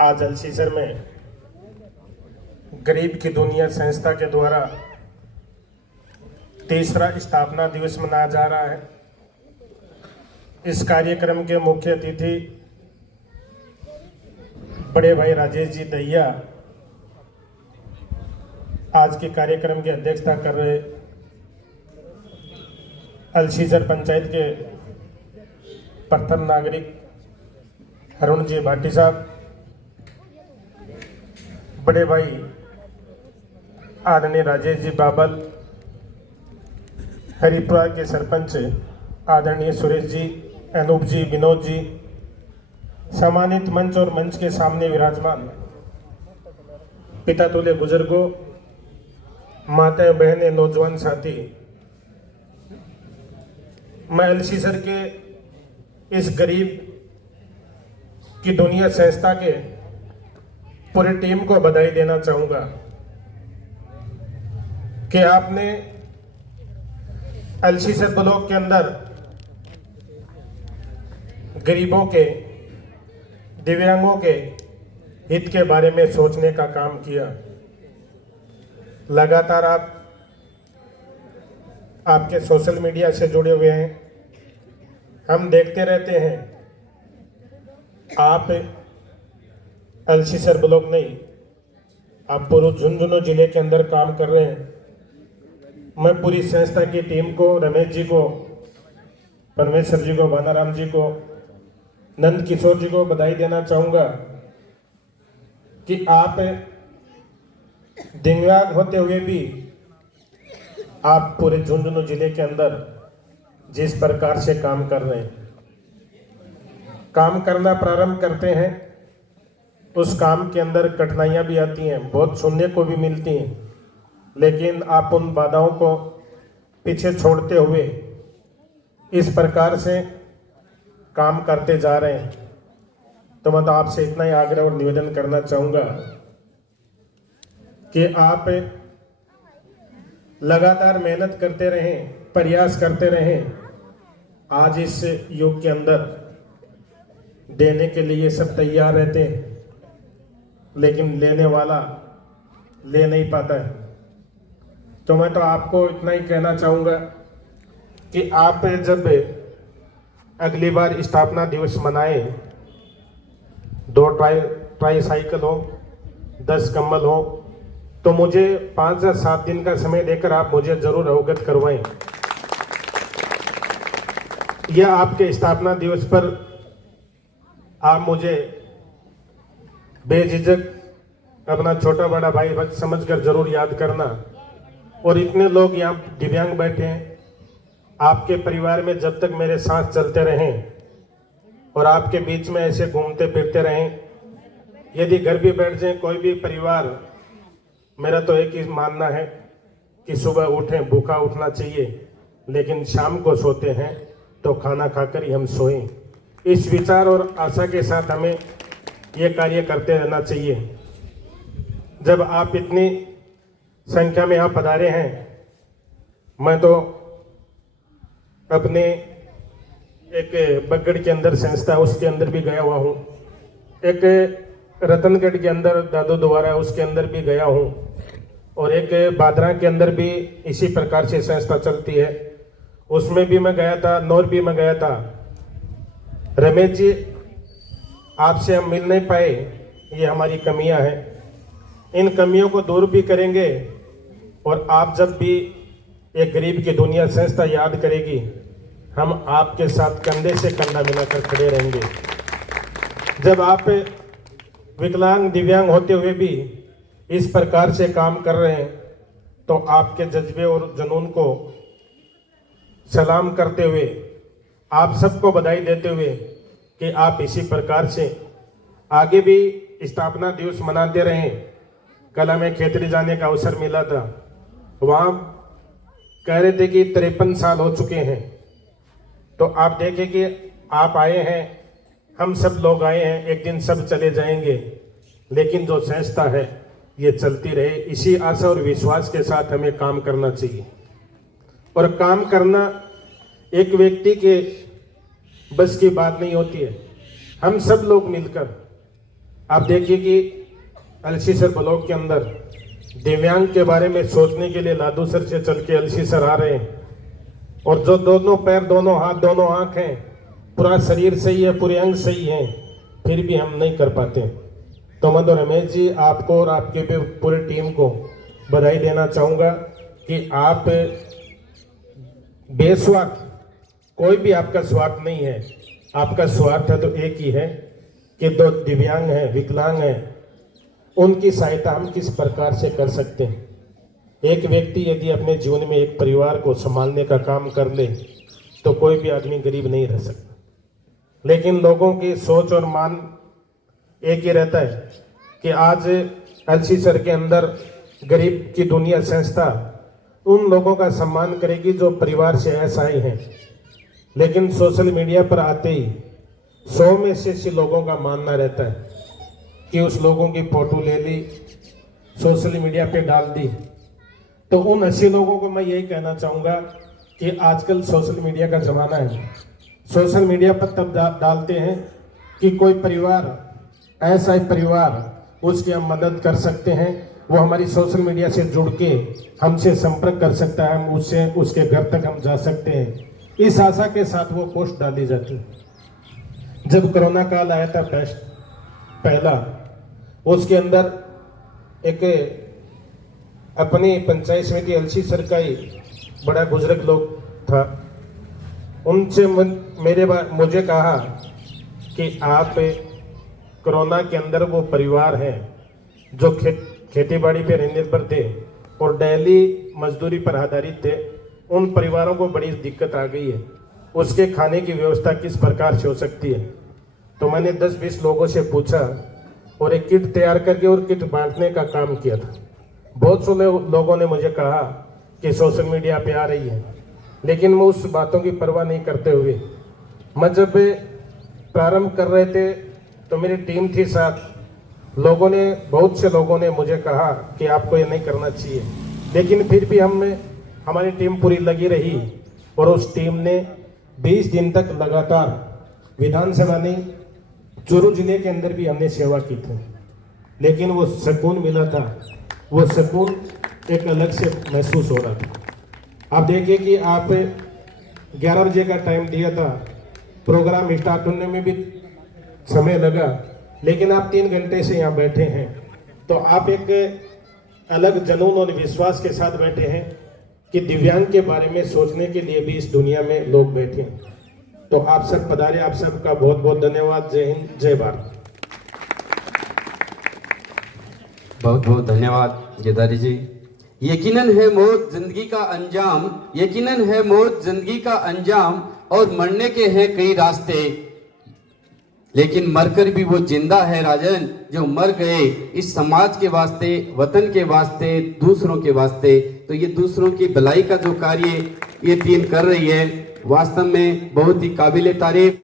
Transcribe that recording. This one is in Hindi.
आज अल्सीसर में गरीब की दुनिया संस्था के द्वारा तीसरा स्थापना दिवस मनाया जा रहा है। इस कार्यक्रम के मुख्य अतिथि बड़े भाई राजेश जी दहिया आज के कार्यक्रम की अध्यक्षता कर रहे। अल्सीसर पंचायत के प्रथम नागरिक अरुण जी भाटी साहब, बड़े भाई आदरणीय राजेश जी बाबल, हरिपुरा के सरपंच आदरणीय सुरेश जी, अनूप जी, विनोद जी, सम्मानित मंच और मंच के सामने विराजमान पिता तुल्य बुजुर्गों, माताएं, बहनें, नौजवान साथी, मैं अल्सीसर के इस गरीब की दुनिया संस्था के पूरी टीम को बधाई देना चाहूंगा कि आपने अल्सीसर ब्लॉक के अंदर गरीबों के, दिव्यांगों के हित के बारे में सोचने का काम किया। लगातार आपके सोशल मीडिया से जुड़े हुए हैं, हम देखते रहते हैं। आप अल्सीसर ब्लॉक नहीं, आप पूरे झुंझुनू जिले के अंदर काम कर रहे हैं। मैं पूरी संस्था की टीम को, रमेश जी को, परमेश्वर जी को, भानाराम जी को, नंद किशोर जी को बधाई देना चाहूंगा कि आप दिव्यांग होते हुए भी आप पूरे झुंझुनू जिले के अंदर जिस प्रकार से काम कर रहे हैं, काम करना प्रारंभ करते हैं, उस काम के अंदर कठिनाइयां भी आती हैं, बहुत सुनने को भी मिलती हैं, लेकिन आप उन बाधाओं को पीछे छोड़ते हुए इस प्रकार से काम करते जा रहे हैं। तो मैं तो आपसे इतना ही आग्रह और निवेदन करना चाहूंगा कि आप लगातार मेहनत करते रहें, प्रयास करते रहें। आज इस युग के अंदर देने के लिए सब तैयार रहते हैं, लेकिन लेने वाला ले नहीं पाता है। तो मैं तो आपको इतना ही कहना चाहूंगा कि आप जब अगली बार स्थापना दिवस मनाएं, 2 ट्राई साइकिल हो, 10 कंबल हो, तो मुझे 5 या 7 दिन का समय देकर आप मुझे जरूर अवगत करवाएं। यह आपके स्थापना दिवस पर आप मुझे बेझिझक अपना छोटा बड़ा भाई भक्त समझकर जरूर याद करना। और इतने लोग यहाँ दिव्यांग बैठे हैं, आपके परिवार में जब तक मेरे सांस चलते रहें और आपके बीच में ऐसे घूमते फिरते रहें, यदि घर भी बैठ जाए कोई भी परिवार, मेरा तो एक ही मानना है कि सुबह उठें, भूखा उठना चाहिए, लेकिन शाम को सोते हैं तो खाना खाकर ही हम सोएं। इस विचार और आशा के साथ हमें ये कार्य करते रहना चाहिए। जब आप इतनी संख्या में यहाँ पधारे हैं, मैं तो अपने एक बगड़ के अंदर संस्था उसके अंदर भी गया हुआ हूँ, एक रतनगढ़ के अंदर दादू द्वारा उसके अंदर भी गया हूँ, और एक बादरा के अंदर भी इसी प्रकार से संस्था चलती है, उसमें भी मैं गया था, नौर भी मैं गया था। रमेश जी, आपसे हम मिल नहीं पाए, ये हमारी कमियां हैं। इन कमियों को दूर भी करेंगे, और आप जब भी एक गरीब की दुनिया संस्था याद करेगी, हम आपके साथ कंधे से कंधा मिलाकर खड़े रहेंगे। जब आप विकलांग, दिव्यांग होते हुए भी इस प्रकार से काम कर रहे हैं, तो आपके जज्बे और जुनून को सलाम करते हुए, आप सबको बधाई देते हुए कि आप इसी प्रकार से आगे भी स्थापना दिवस मनाते रहें। कल हमें खेतड़ी जाने का अवसर मिला था, वहाँ कह रहे थे कि 53 साल हो चुके हैं। तो आप देखें कि आप आए हैं, हम सब लोग आए हैं, एक दिन सब चले जाएंगे, लेकिन जो संस्था है ये चलती रहे। इसी आशा और विश्वास के साथ हमें काम करना चाहिए। और काम करना एक व्यक्ति के बस की बात नहीं होती है। हम सब लोग मिलकर आप देखिए कि अलसीसर ब्लॉक के अंदर दिव्यांग के बारे में सोचने के लिए लादूसर से चल के अलसीसर आ रहे हैं, और जो दोनों पैर, दोनों हाथ, दोनों आंख हैं, पूरा शरीर सही है, पूरे अंग सही हैं, फिर भी हम नहीं कर पाते। तो मैं तो रमेश जी आपको और आपके पूरी टीम को बधाई देना चाहूँगा कि आप बेस्वार्थ, कोई भी आपका स्वार्थ नहीं है, आपका स्वार्थ है तो एक ही है कि दो दिव्यांग हैं, विकलांग हैं, उनकी सहायता हम किस प्रकार से कर सकते हैं। एक व्यक्ति यदि अपने जीवन में एक परिवार को संभालने का काम कर ले तो कोई भी आदमी गरीब नहीं रह सकता, लेकिन लोगों की सोच और मान एक ही रहता है कि आज अलसीसर के अंदर गरीब की दुनिया संस्था उन लोगों का सम्मान करेगी जो परिवार से असहाय हैं, लेकिन सोशल मीडिया पर आते ही 100 में से 80 लोगों का मानना रहता है कि उस लोगों की फोटो ले ली, सोशल मीडिया पे डाल दी। तो उन 80 लोगों को मैं यही कहना चाहूँगा कि आजकल सोशल मीडिया का ज़माना है। सोशल मीडिया पर तब डालते हैं कि कोई परिवार, ऐसा ही परिवार, उसकी हम मदद कर सकते हैं, वो हमारी सोशल मीडिया से जुड़ के हमसे संपर्क कर सकता है, हम उससे उसके घर तक हम जा सकते हैं। इस आशा के साथ वो पोस्ट डाली जाती है। जब कोरोना काल आया था पहला, उसके अंदर एक अपनी पंचायत समिति अलसीसर का ही बड़ा बुजुर्ग लोग था, उनसे मुझे कहा कि आप कोरोना के अंदर वो परिवार हैं जो खेती बाड़ी पे निर्भर थे और डेली मजदूरी पर आधारित थे, उन परिवारों को बड़ी दिक्कत आ गई है, उसके खाने की व्यवस्था किस प्रकार से हो सकती है। तो मैंने 10-20 लोगों से पूछा और एक किट तैयार करके और किट बांटने का काम किया था। बहुत से लोगों ने मुझे कहा कि सोशल मीडिया पे आ रही है, लेकिन मैं उस बातों की परवाह नहीं करते हुए, मैं जब प्रारंभ कर रहे थे तो मेरी टीम थी साथ, बहुत से लोगों ने मुझे कहा कि आपको ये नहीं करना चाहिए, लेकिन फिर भी हमारी टीम पूरी लगी रही और उस टीम ने 20 दिन तक लगातार विधानसभा नहीं, चूरू जिले के अंदर भी हमने सेवा की थी, लेकिन वो सुकून मिला था, वो सुकून एक अलग से महसूस हो रहा था। आप देखिए कि आप 11 बजे का टाइम दिया था, प्रोग्राम स्टार्ट होने में भी समय लगा, लेकिन आप 3 घंटे से यहाँ बैठे हैं, तो आप एक अलग जुनून और विश्वास के साथ बैठे हैं कि दिव्यांग के बारे में सोचने के लिए भी इस दुनिया में लोग बैठे हैं। तो आप सब पधारे, आप सबका बहुत बहुत धन्यवाद। जय हिंद, जय भारत। बहुत बहुत धन्यवाद गिरधारी जी। यकीनन है मौत जिंदगी का अंजाम, यकीनन है मौत जिंदगी का अंजाम, और मरने के हैं कई रास्ते, लेकिन मरकर भी वो जिंदा है राजन, जो मर गए इस समाज के वास्ते, वतन के वास्ते, दूसरों के वास्ते। तो ये दूसरों की भलाई का जो कार्य ये टीम कर रही है, वास्तव में बहुत ही काबिले तारीफ।